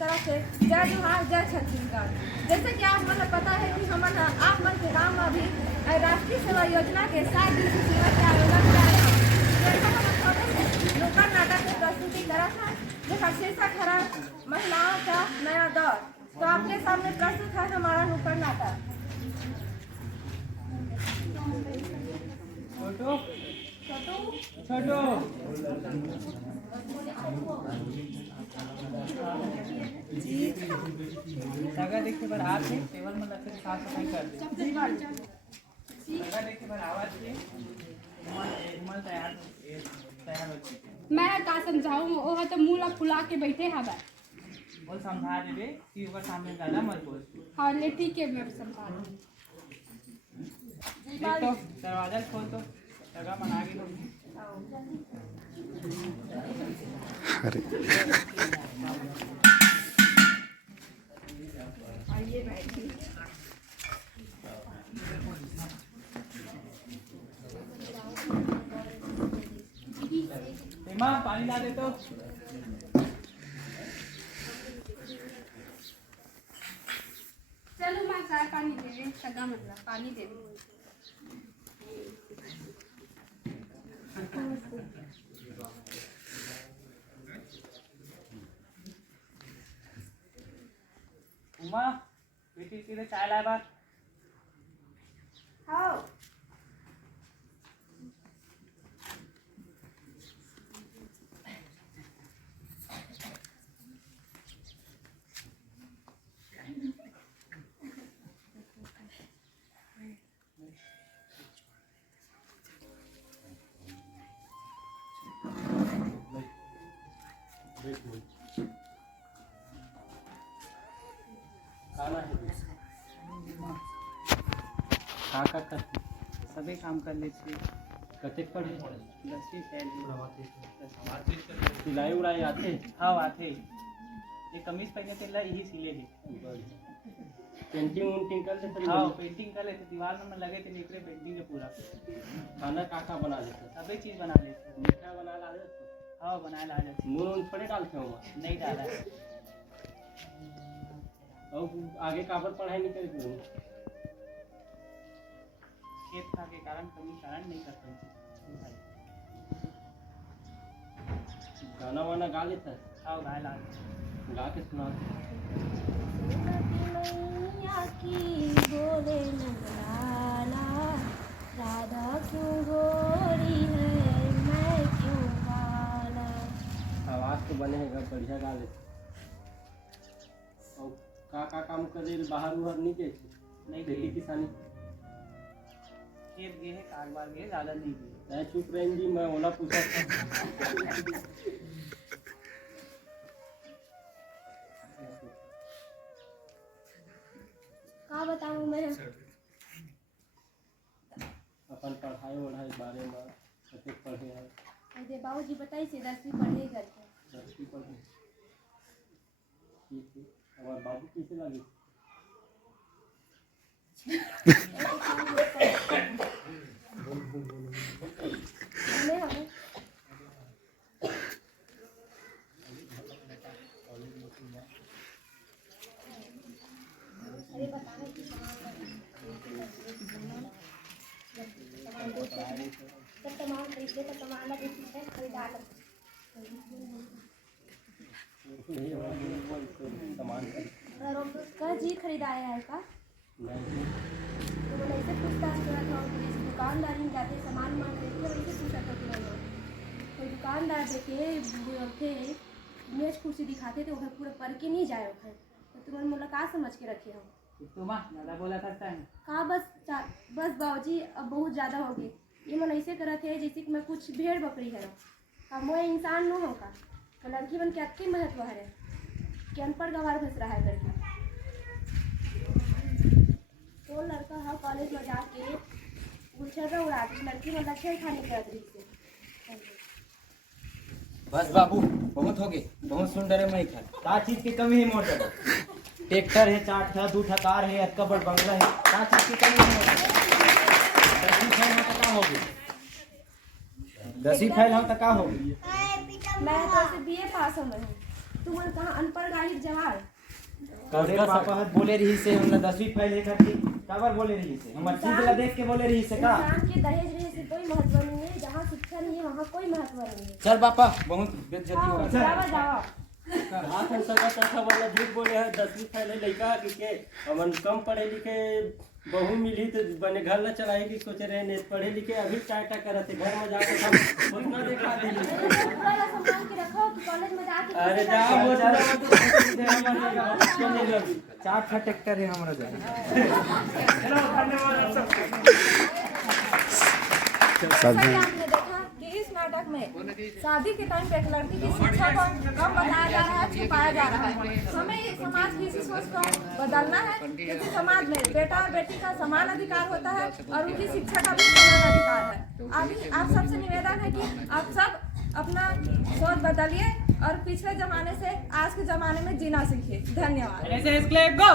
तरफ से जय जोहार जय छत्तीसगढ़। जैसे कि आप मतलब पता है कि हमारा आप मन के गाँव में अभी राष्ट्रीय सेवा योजना के 7 दिवसीय सेवा के आयोजन नुक्कड़ नाटक की प्रस्तुति करा था, जो शीर्षक है महिलाओं का नया दौर। तो आपके सामने प्रस्तुत है हमारा नुक्कड़ नाटक। छोटू छोटू जगह देखे पर आप थे टेबल में रख के साफ सफाई कर दे। जगह देखे पर आवाज दे उमल तैयार हो। मैं का समझाऊं ओ तो मुंह ला फुला के बैठे हवा बोल समझा देबे कि ओकर सामने ज्यादा मत बोल। हां ले ठीक है मैं समझा दूं। तो दरवाजा खोल तो जगह बना के दो। अरे आइए बैठिए। मां पानी ला दे तो। चलो मैं चाय पानी दे दे सगा मतलब पानी दे दे। उमा बेटी सीधे चाय लाए बात। हाँ का करती सभी काम कर लेती। कतेक पढ़े 10वीं फेल सिलाई उड़ाई आते। हाँ आते ये कमीज पहने थे यही सिले थे। पेंटिंग कर लेते। हाँ पेंटिंग कर लेते दीवार में लगे थे निकले पेंटिंग के पूरा। खाना काका बना लेते सभी चीज बना लेते। मीठा बना ला जाते। हाँ बना ला जाते। नून थोड़े डालते हो नहीं डाला। और आगे काबर पढ़ाई नहीं करते हो खेत खा के कारण कमी कारण नहीं करते। गाना वाना गा लेता है। हाँ गा ला गा के सुना। की बोले नंदलाला राधा क्यों गोरी है मैं क्यों काला। आवाज तो बने है बढ़िया गा लेते। और का काम करे बाहर उहर नहीं गए नहीं खेती किसानी खेत गए हैं कारोबार गए ज़्यादा नहीं गए। चुप रहेंगी मैं ओला पूछा था। का बताऊँ मैं अपन पढ़ाई वढ़ाई बारे में कते पढ़े हैं। अरे बाबूजी बताइए से 10वीं पढ़े करके 10वीं पढ़े ठीक है। हमारे बाबू कैसे लगे अरे बताना कि सामान खरीदे तो सामान लगे है खरीदा सामान का जी खरीदाया है का। तो मैंने ऐसे पूछताछ करा था जैसे दुकानदारी में जाते सामान मान खरीदते वैसे पूछा था कि कोई दुकानदार देखे थे मेज कुर्सी दिखाते थे वह पूरा पढ़ के नहीं जाए वह तो तुम्हारे मुलाकात समझ के रखे हो। तुम्हारा ज़्यादा बोला करता है कहा बस बाबूजी अब बहुत ज़्यादा हो गई। ये मन ऐसे करा थे जैसे कि मैं कुछ भेड़ बकरी है अब मैं इंसान न होगा तो लड़की बन के अति महत्व है कि अनपढ़ गवार घस रहा है लड़की। तो लड़का है कॉलेज में जाके गुलछर्रा उड़ाती लड़की में लक्षण खाने के अतिरिक्त। बस बाबू बहुत हो गए बहुत सुंदर है। मैं क्या चीज़ की कमी है मोटर ट्रैक्टर है 4 ठा 2 ठा कार है अक्का बड़ बंगला है क्या चीज़ की कमी है मोटर 10वीं फेल हम तक होगी 10वीं फेल हम तक होगी। मैं तो ऐसे BA पास हूँ मैं तुमन कहाँ अनपढ़ गाड़ी जवार अरे पापा हाथ बोले रही से हमने 10वीं फेल है करके काबर बोले रही से हम चीज ला देख के बोले रही से का इंसान के दहेज रहे से कोई महत्व नहीं है, जहाँ शिक्षा नहीं है वहाँ कोई महत्व नहीं है। चल पापा बहुत बेइज्जती हो हाँ, रहा जावा जावा। हाथ में सगा चौथा वाला झूठ बोले है 10वीं फैले लड़का के हमन कम पढ़े लिखे बहू मिली तो बने घर न चलाएगी सोच रहे ने पढ़े लिखे अभी टाटा करते घर में जाके हम उतना दिखा देंगे पूरा ला संभाल के रखो कि कॉलेज में जाके अरे किसी जा का- वो जा चार ठा ट्रैक्टर है हमरा जा जैसा कि आपने देखा कि इस नाटक में शादी के टाइम पे एक लड़की की शिक्षा को कम बताया जा रहा है, छुपाया जा रहा है। हमें इस समाज की इसी सोच को बदलना है, क्योंकि समाज में बेटा और बेटी का समान अधिकार होता है और उनकी शिक्षा का भी समान अधिकार है। अभी आप सबसे निवेदन है कि आप सब अपना सोच बदलिए और पिछले जमाने से आज के जमाने में जीना सीखिए। धन्यवाद। ऐसे इसके लिए गो